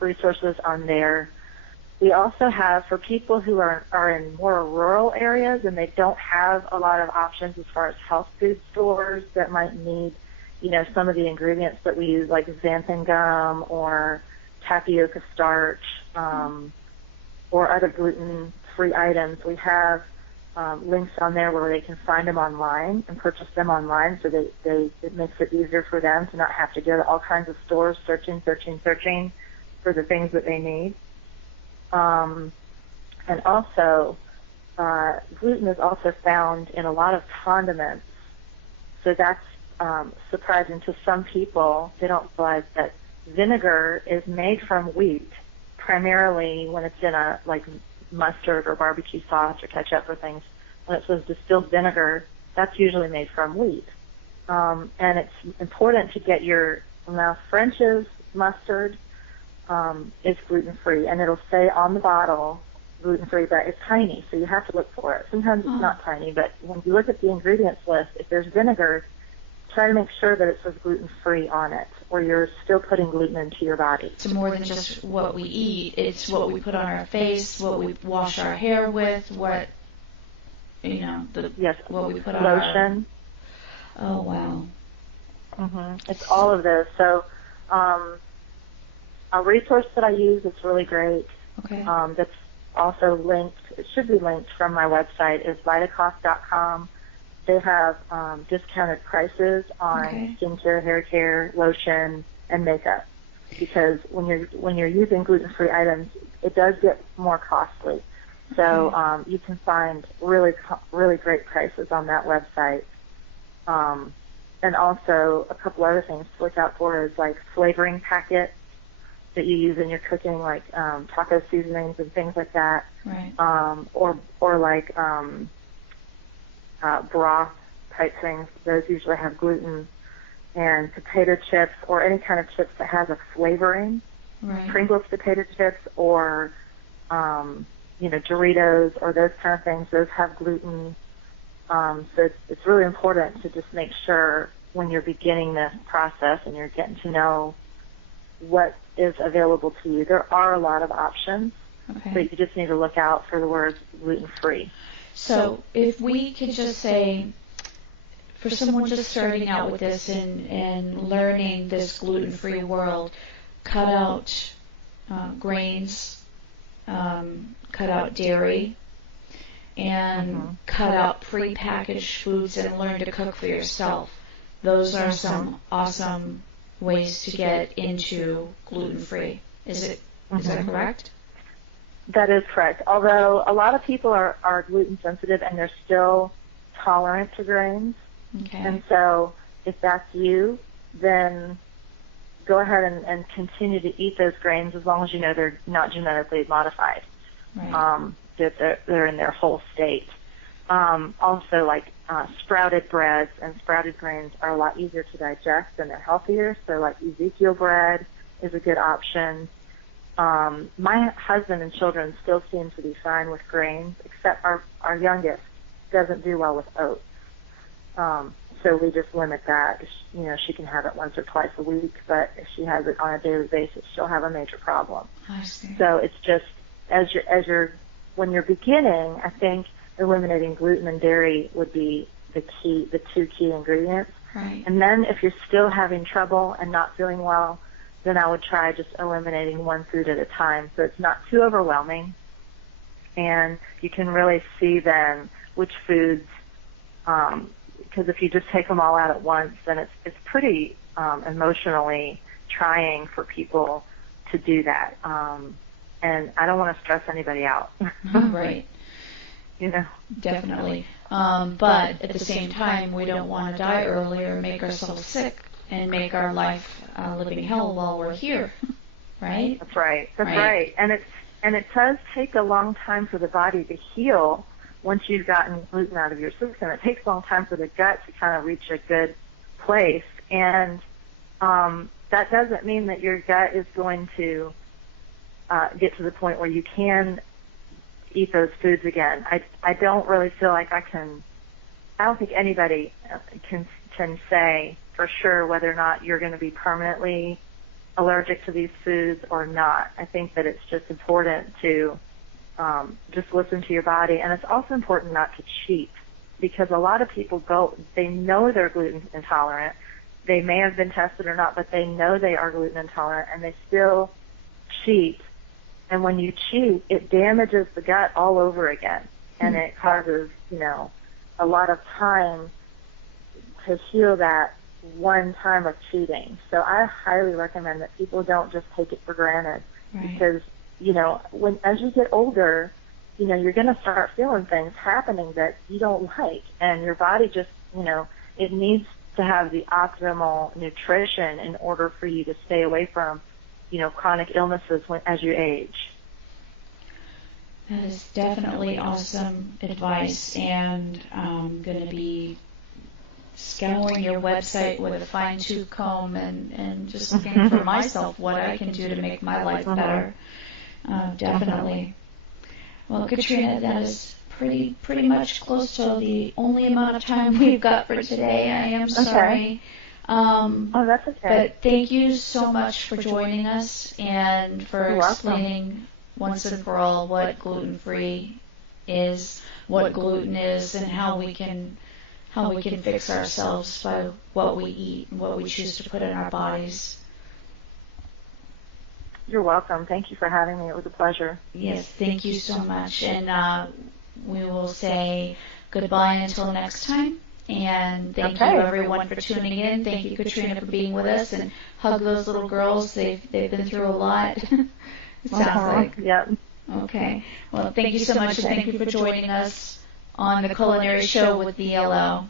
resources on there. We also have, for people who are in more rural areas and they don't have a lot of options as far as health food stores that might need, some of the ingredients that we use, like xanthan gum or tapioca starch, or other gluten-free items. We have links on there where they can find them online and purchase them online, so it makes it easier for them to not have to go to all kinds of stores searching for the things that they need. And also, gluten is also found in a lot of condiments, so that's surprising to some people. They don't realize that vinegar is made from wheat, primarily when it's in a, like, mustard or barbecue sauce or ketchup or things. When it says distilled vinegar, that's usually made from wheat. And it's important to get now French's mustard is gluten-free, and it'll say on the bottle gluten-free, but it's tiny, so you have to look for it. Sometimes it's not tiny, but when you look at the ingredients list, if there's vinegar, try to make sure that it says gluten-free on it, or you're still putting gluten into your body. It's more than just what we eat. It's what we put on our face, what we wash our hair with, what, what we put on lotion. Oh, wow. It's all of those. So a resource that I use that's really great, that's also linked, it should be linked from my website, is vitacost.com. They have discounted prices on skincare, hair care, lotion, and makeup, because when you're using gluten-free items, it does get more costly. So you can find really great prices on that website. And also a couple other things to look out for is like flavoring packets that you use in your cooking, like taco seasonings and things like that, or like broth type things. Those usually have gluten. And potato chips, or any kind of chips that has a flavoring, Pringles potato chips, or Doritos, or those kind of things. Those have gluten. So it's really important to just make sure when you're beginning this process and you're getting to know what is available to you. There are a lot of options, but you just need to look out for the words gluten-free. So if we could just say, for someone just starting out with this and learning this gluten-free world, cut out grains, cut out dairy, and cut out pre-packaged foods and learn to cook for yourself. Those are some awesome ways to get into gluten-free. Is that correct? That is correct. Although a lot of people are gluten sensitive and they're still tolerant to grains. And so if that's you, then go ahead and continue to eat those grains as long as you know they're not genetically modified, that they're in their whole state. Also, like sprouted breads and sprouted grains are a lot easier to digest and they're healthier. So like Ezekiel bread is a good option. My husband and children still seem to be fine with grains, except our youngest doesn't do well with oats. So we just limit that. She can have it once or twice a week, but if she has it on a daily basis, she'll have a major problem. I see. So it's just when you're beginning, I think eliminating gluten and dairy would be the two key ingredients. Right. And then if you're still having trouble and not feeling well, then I would try just eliminating one food at a time, so it's not too overwhelming, and you can really see then which foods. Because if you just take them all out at once, then it's pretty emotionally trying for people to do that. And I don't want to stress anybody out. Right. Definitely. But at the same time, we don't want to die early or make ourselves sick and make our life a living hell while we're here. Right? That's right. That's right. And it does take a long time for the body to heal. Once you've gotten gluten out of your system, it takes a long time for the gut to kind of reach a good place. And that doesn't mean that your gut is going to get to the point where you can eat those foods again. I don't really feel like I don't think anybody can say for sure whether or not you're going to be permanently allergic to these foods or not. I think that it's just important to just listen to your body. And it's also important not to cheat, because a lot of people they know they're gluten intolerant. They may have been tested or not, but they know they are gluten intolerant, and they still cheat. And when you cheat, it damages the gut all over again, and it causes, a lot of time to heal that one time of cheating. So I highly recommend that people don't just take it for granted, because, as you get older, you're going to start feeling things happening that you don't like, and your body just, it needs to have the optimal nutrition in order for you to stay away from, chronic illnesses as you age. That is definitely awesome advice, and I'm going to be scouring your website with a fine-tooth comb and just looking for myself what I can do to make my life better. Definitely. Well, Katrina, that is pretty much close to the only amount of time we've got for today. I am sorry. That's okay. But thank you so much for joining us and for explaining once and for all what gluten-free is, what gluten is, and how we can fix ourselves by what we eat and what we choose to put in our bodies. You're welcome. Thank you for having me. It was a pleasure. Yes, thank you so much. And we will say goodbye until next time. And thank you, everyone, for tuning in. Thank you, Katrina, for being with us. And hug those little girls. They've been through a lot. It sounds like. Yep. Okay. Well, thank you so much, and thank you for joining us on the Culinary Show with DLO.